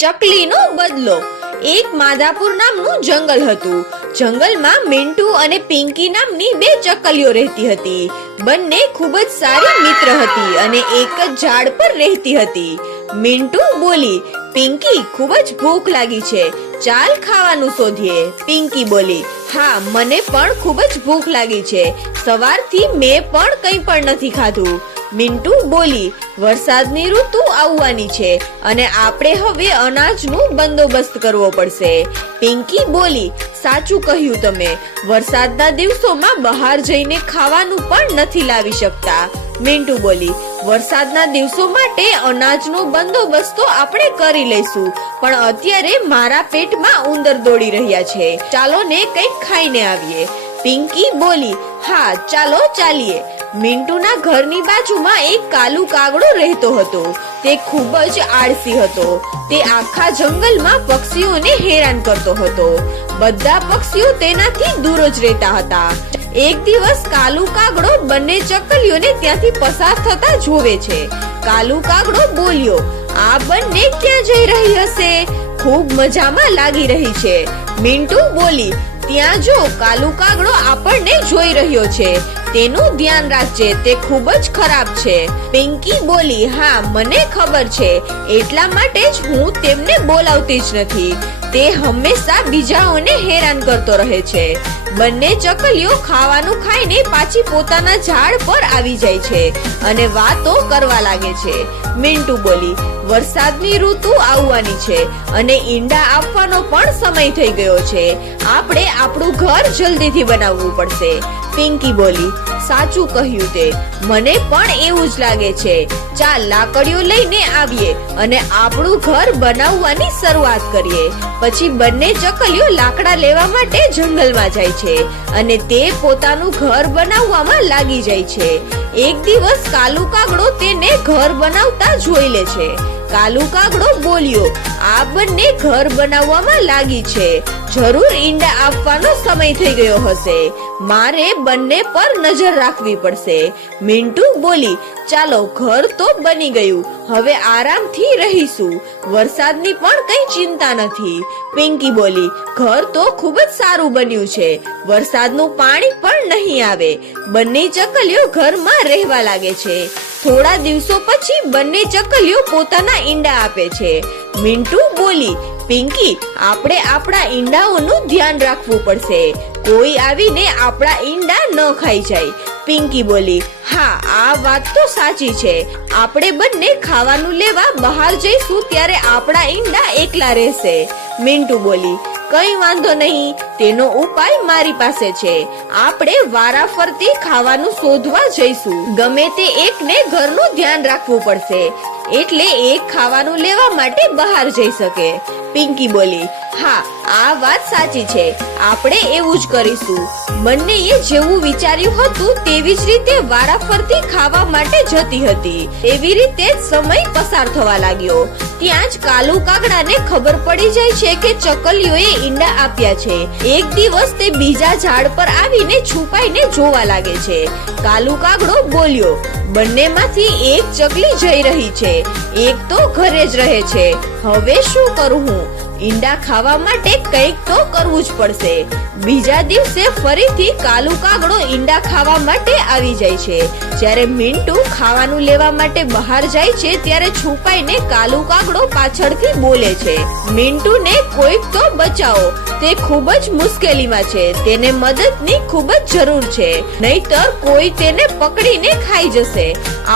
ચકલીનો બદલો। એક માધાપુર નામનું જંગલ હતું। જંગલમાં મિન્ટુ અને પિંકી નામની બે ચકલીઓ રહેતી હતી। બંને ખૂબ જ સારી મિત્ર હતી અને એક જ ઝાડ પર રહેતી હતી। મિન્ટુ બોલી, પિંકી, ખૂબ જ ભૂખ લાગી છે, ચાલ ખાવાનું શોધીએ। પિંકી બોલી, હા, મને પણ ખૂબ જ ભૂખ લાગી છે, સવારથી મેં પણ કંઈ પણ નથી ખાધું। મિન્ટુ બોલી, વરસાદની ઋતુ આવવાની છે અને આપણે હવે અનાજનું બંદોબસ્ત કરવો પડશે। પિંકી બોલી, સાચું કહ્યું તમે, વરસાદના દિવસોમાં બહાર જઈને ખાવાનું પણ નથી લાવી શકતા। મિન્ટુ બોલી, વરસાદના દિવસો માટે અનાજનો બંદોબસ્ત તો આપણે કરી લઈશું, પણ અત્યારે મારા પેટમાં ઉંદર દોડી રહ્યા છે, ચાલો ને કંઈક ખાઈને આવીએ। પિંકી બોલી, હા, ચાલો ચાલીએ। મિન્ટુના ઘરની બાજુમાં એક કાલુ કાગડો રહેતો હતો। તે ખૂબ જ આળસી હતો। તે આખા જંગલમાં પક્ષીઓને હેરાન કરતો હતો। બધા પક્ષીઓ તેનાથી દૂર જ રહેતા હતા। એક દિવસ કાલુ કાગડો બંને ચકલીઓને ત્યાંથી પસાર થતા જોવે છે। કાલુ કાગડો બોલ્યો, આ બંને ક્યાં જઈ રહી હશે? ખૂબ મજામાં લાગી રહી છે। મિન્ટુ બોલી, ત્યાં જો, કાલુ કાગડો આપણને જોઈ રહ્યો છે, તેનું ધ્યાન રાખજે, તે ખૂબ જ ખરાબ છે। પિંકી બોલી, હા, મને ખબર છે, એટલા માટે જ હું તેમને બોલાવતી જ નથી, તે હંમેશા બીજાઓને હેરાન કરતો રહે છે। બંને ચકલીઓ ખાવાનું ખાઈને પાછી પોતાના ઝાડ પર આવી જાય છે અને વાતો કરવા લાગે છે। મિન્ટુ બોલી, વરસાદની ઋતુ આવવાની છે અને ઈંડા આપવાનો પણ સમય થઈ ગયો છે, આપણે આપણું ઘર જલ્દીથી બનાવવું પડશે। પિંકી બોલી, સાચું કહ્યું તે, મને પણ એવું જ લાગે છે, ચાલ લાકડીઓ લઈને આવીએ અને આપણું ઘર બનાવવાની શરૂઆત કરીએ। પછી બંને ચકલીઓ લાકડા લેવા માટે જંગલમાં જાય છે અને તે પોતાનું ઘર બનાવવામાં લાગી જાય છે। એક દિવસ કાલુ કાગડો તેને ઘર બનાવતા જોઈ લે છે। કાલુ કાગડો બોલ્યો, આ બંને ઘર બનાવવામાં લાગી છે, જરૂર ઈંડા આપવાનો સમય થઈ ગયો હશે, મારે બંને પર નજર રાખવી પડશે। મિન્ટુ બોલી, ચાલો, ઘર તો બની ગયું, હવે આરામથી રહીશું, વરસાદની પણ કઈ ચિંતા નથી। પિંકી બોલી, ઘર તો ખૂબ જ સારું બન્યું છે, વરસાદનું પાણી પણ નહીં આવે। બંને ચકલીઓ ઘરમાં રહેવા લાગે છે। થોડા દિવસો પછી બંને ચકલીઓ પોતાના ઈંડા આપે છે। મિન્ટુ બોલી, પિંકી, આપણે આપણા ઈંડાઓનું ધ્યાન રાખવું પડશે, કોઈ આવીને આપણા ઈંડા ન ખાઈ જાય। પિંકી બોલી, હા, આ વાત તો સાચી છે, આપણે બંને ખાવાનું લેવા બહાર જઈશું ત્યારે આપણા ઈંડા એકલા રહેશે। મિન્ટુ બોલી, કઈ વાંધો નહીં, તેનો ઉપાય મારી પાસે છે, આપણે વારાફરતી ખાવાનું શોધવા જઈશું, ગમે તે એકને ઘરનું ધ્યાન રાખવું પડશે, એટલે એક ખાવાનું લેવા માટે બહાર જઈ શકે। પિંકી બોલી, હા, આ વાત સાચી છે, આપણે એવું જ કરીશું। બંનેએ જેવું વિચાર્યું હતું તેવી જ રીતે વારાફરતી ખાવા માટે જતી હતી। એવી રીતે જ સમય પસાર થવા લાગ્યો। ત્યાં જ કાલુ કાગડાને ખબર પડી જાય છે કે ચકલીઓએ ઈંડા આપ્યા છે। એક દિવસ તે બીજા ઝાડ પર આવીને છુપાઈને જોવા લાગે છે। કાલુ કાગડો બોલ્યો, બંનેમાંથી એક ચકલી જઈ રહી છે, એક તો ઘરે જ રહે છે, હવે શું કરું હું? ઈંડા ખાવા માટે કંઈક તો કરવું જ પડશે। બીજા દિવસે ફરીથી કાલુ કાગડો ઈંડા ખાવા માટે આવી જાય છે। જ્યારે મિન્ટુ ખાવાનું લેવા માટે બહાર જાય છે ત્યારે છુપાઈને કાલુ કાગડો પાછળથી બોલે છે, મિન્ટુને કોઈક તો બચાવો, તે ખૂબ જ મુશ્કેલીમાં છે, તેને મદદની ખૂબ જ જરૂર છે, નહીતર કોઈ તેને પકડીને ખાઈ જશે।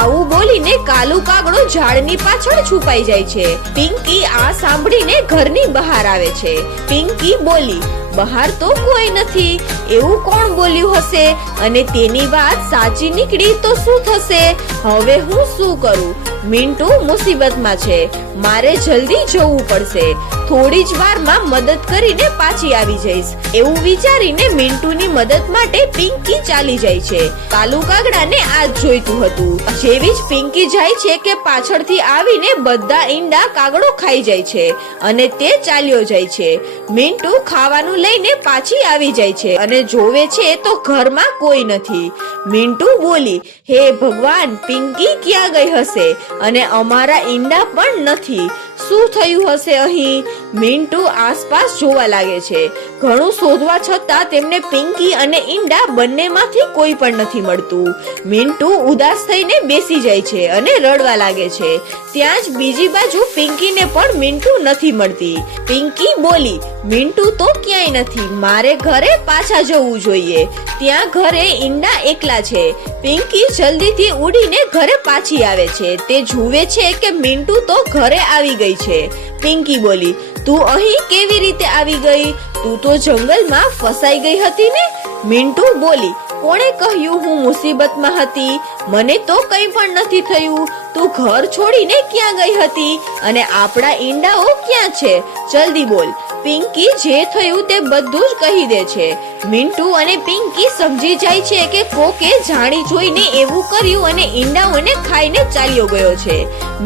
આવું બોલીને કાલુ કાગડો ઝાડની પાછળ છુપાઈ જાય છે। પિંકી આ સાંભળીને ઘરની બહાર આવે છે। પિંકી બોલી, બહાર તો કોઈ નથી, એવું કોણ બોલ્યું હશે અને તેની વાત સાચી નીકળી તો શું થશે? હવે હું શું કરું? મિન્ટુ મુસીબતમાં છે, મારે જલ્દી જવું પડશે, થોડી જ વારમાં મદદ કરીને પાછી આવી જઈશ। એવું વિચારીને મિન્ટુની મદદ માટે પિંકી ચાલી જાય છે। કાલુ કાગડાને આ જ જોઈતું હતું। જેવી જ પિંકી જાય છે કે પાછળથી આવીને બધા ઈંડા કાગડો ખાઈ જાય છે અને તે ચાલ્યો જાય છે। મિન્ટુ ખાવાનું લઈને પાછી આવી જાય છે અને જોવે છે તો ઘરમાં કોઈ નથી। મિન્ટુ બોલી, હે ભગવાન, પિંકી ક્યાં ગઈ હશે અને અમારા ઈંડા પણ નથી, શું થયું હશે અહીં? મિન્ટુ આસપાસ જોવા લાગે છે. ઘણું શોધવા છતાં તેમને પિંકી અને ઈંડા બંનેમાંથી કોઈ પણ નથી મળતું. મિન્ટુ ઉદાસ થઈને બેસી જાય છે અને રડવા લાગે છે. ત્યાં જ બીજી બાજુ પિંકીને પણ મિન્ટુ નથી મળતી. પિંકી બોલી, મિન્ટુ તો ક્યાંય નથી. મારે ઘરે પાછા જવું જોઈએ. ત્યાં ઘરે ઈંડા એકલા છે. પિંકી જલ્દીથી ઉડીને ઘરે પાછી આવે છે. તે જુએ છે કે મિન્ટુ તો ઘરે આવી ગઈ છે. પિંકી બોલી, તું અહીં કેવી રીતે આવી ગઈ? તું તો જંગલમાં ફસાઈ ગઈ હતી ને? મિન્ટુ બોલી, કોણે કહ્યું હું મુસીબતમાં હતી? મને તો કંઈ પણ નથી થયું. તું ઘર છોડીને ક્યાં ગઈ હતી? અને આપણા ઈંડાઓ ક્યાં છે? જલ્દી બોલ. પિંકી જે થયું તે બધું જ કહી દે છે. મિન્ટુ અને પિંકી સમજી જાય છે કે કોકે જાણી જોઈને એવું કર્યું અને ઈંડાઓને ખાઈને ચાલ્યો ગયો છે.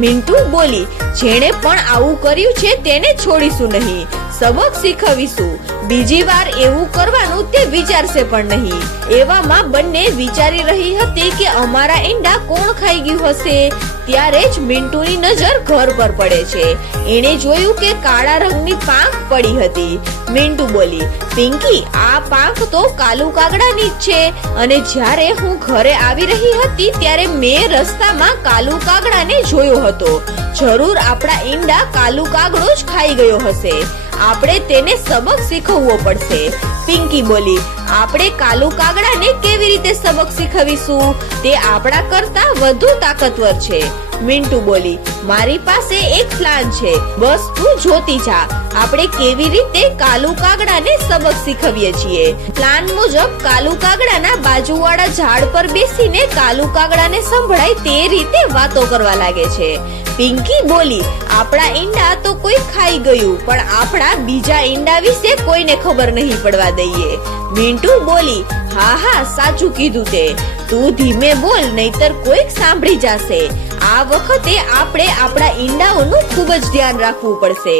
મિન્ટુ બોલી, જેણે પણ આવું કર્યું છે તેને છોડીશું નહીં. સબક શીખવીશું. બીજી વાર એવું કરવાનું તે વિચારશે પણ નહીં. એવામાં બંને વિચારી રહી હતી કે અમારા ઈંડા કોણ ખાઈ ગયું હશે. ત્યારે જ મિન્ટુની નજર ઘર પર પડે છે. એણે જોયું કે કાળા રંગની પાંખ પડી હતી. મિન્ટુ બોલી, પિંકી, આ પાંખ તો કાલુ કાગડાની જ છે. અને જ્યારે હું ઘરે આવી રહી હતી ત્યારે મેં રસ્તામાં કાલુ કાગડાને જોયો હતો. જરૂર આપણા ઈંડા કાલુ કાગડો જ ખાઈ ગયો હશે. આપણે તેને સબક શીખવવો પડશે. પિંકી બોલી, આપણે કાલુ કાગડાને કેવી રીતે સબક શીખવીશું? તે આપણા કરતા વધુ તાકાતવર છે. મિન્ટુ બોલી, મારી પાસે એક પ્લાન છે. બસ તું જોતી જા. આપણે કેવી રીતે કાલુ કાગડાને સબક શીખવીએ છીએ. પ્લાન મુજબ કાલુ કાગડાના બાજુવાળા ઝાડ પર બેસીને કાલુ કાગડાને સંભળાય તે રીતે વાતો કરવા લાગે છે. પિંકી બોલી, આપણા ઈંડા તો કોઈ ખાઈ ગયું, પણ આપણા બીજા ઈંડા વિશે કોઈને ખબર નહીં પડવા દઈએ. મિન્ટુ બોલી, હા હા, સાચું કીધું તે. તું ધીમે બોલ, નહીતર કોઈક સાંભળી જશે. આ વખતે આપણે આપણા ઈંડાઓનું ખૂબ જ ધ્યાન રાખવું પડશે.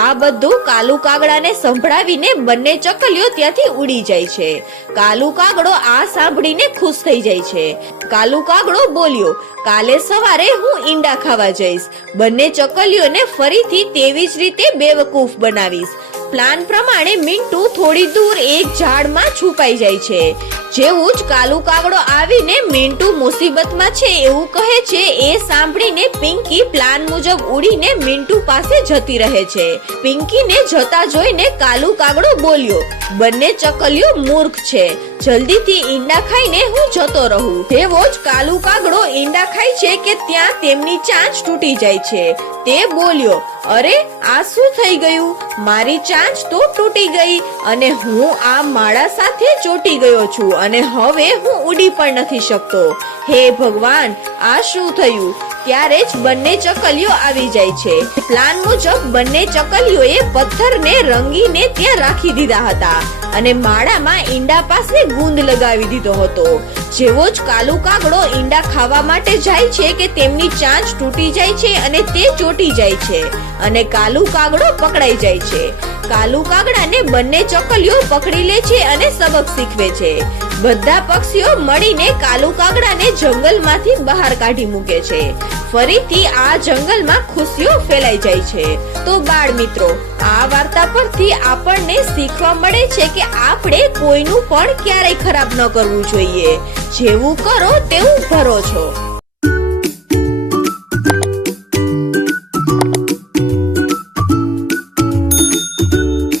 આ બધું કાલુ કાગડાને સંભળાવીને બંને ચકલીઓ ત્યાંથી ઉડી જાય છે. કાલુ કાગડો આ સાંભળીને ખુશ થઈ જાય છે. કાલુ કાગડો બોલ્યો, કાલે સવારે હું ઈંડા ખાવા જઈશ. બંને ચકલીઓને ફરીથી તેવી જ રીતે બેવકૂફ બનાવીશ. પ્લાન પ્રમાણે મિન્ટુ થોડી દૂર એક ઝાડમાં છુપાઈ જાય છે. જેવું જ કાલુ કાગડો આવીને મિન્ટુ મુસીબતમાં છે એવું કહે છે, એ સાંભળીને પિંકી પ્લાન મુજબ ઉડીને મિન્ટુ પાસે જતી રહે છે. પિંકીને જતા જોઈને કાલુ કાગડો બોલ્યો, બંને ચકલીઓ મૂર્ખ છે. જલ્દીથી ઈંડા ખાઈને હું જતો રહું. તેવો જ કાલુ કાગડો ઈંડા ખાય છે કે ત્યાં તેમની ચાંચ તૂટી જાય છે. તે બોલ્યો, અરે આ શું થઈ ગયું? મારી ચાંચ તો તૂટી ગઈ અને હું આ માળા સાથે ચોંટી ગયો છું અને હવે હું ઉડી પણ નથી શકતો. હે ભગવાન, આ શું થયું? ત્યારે જ બંને ચકલીઓ આવી જાય છે. પ્લાન મુજબ બંને ચકલીઓએ પથ્થરને રંગીને ત્યાં રાખી દીધા હતા અને માળામાં ઈંડા પાસે ગુંદ લગાવી દીધો હતો. જેવો જ કાલુ કાગડો ઈંડા ખાવા માટે જાય છે કે તેમની ચાંચ તૂટી જાય છે અને તે ચોંટી જાય છે અને કાલુ કાગડો પકડાઈ જાય છે. કાલુ કાગડાને બંને ચકલીઓ પકડી લે છે અને સબક શીખવે છે. બધા પક્ષીઓ મળીને કાલુ કાગડાને જંગલમાંથી બહાર કાઢી મૂકે છે. ફરીથી આ જંગલમાં ખુશીઓ ફેલાઈ જાય છે. તો બાળ મિત્રો, આ વાર્તા પરથી આપણને શીખવા મળે છે કે આપણે કોઈનું પણ ક્યારેય ખરાબ ન કરવું જોઈએ. જેવું કરો તેવું ભરો છો.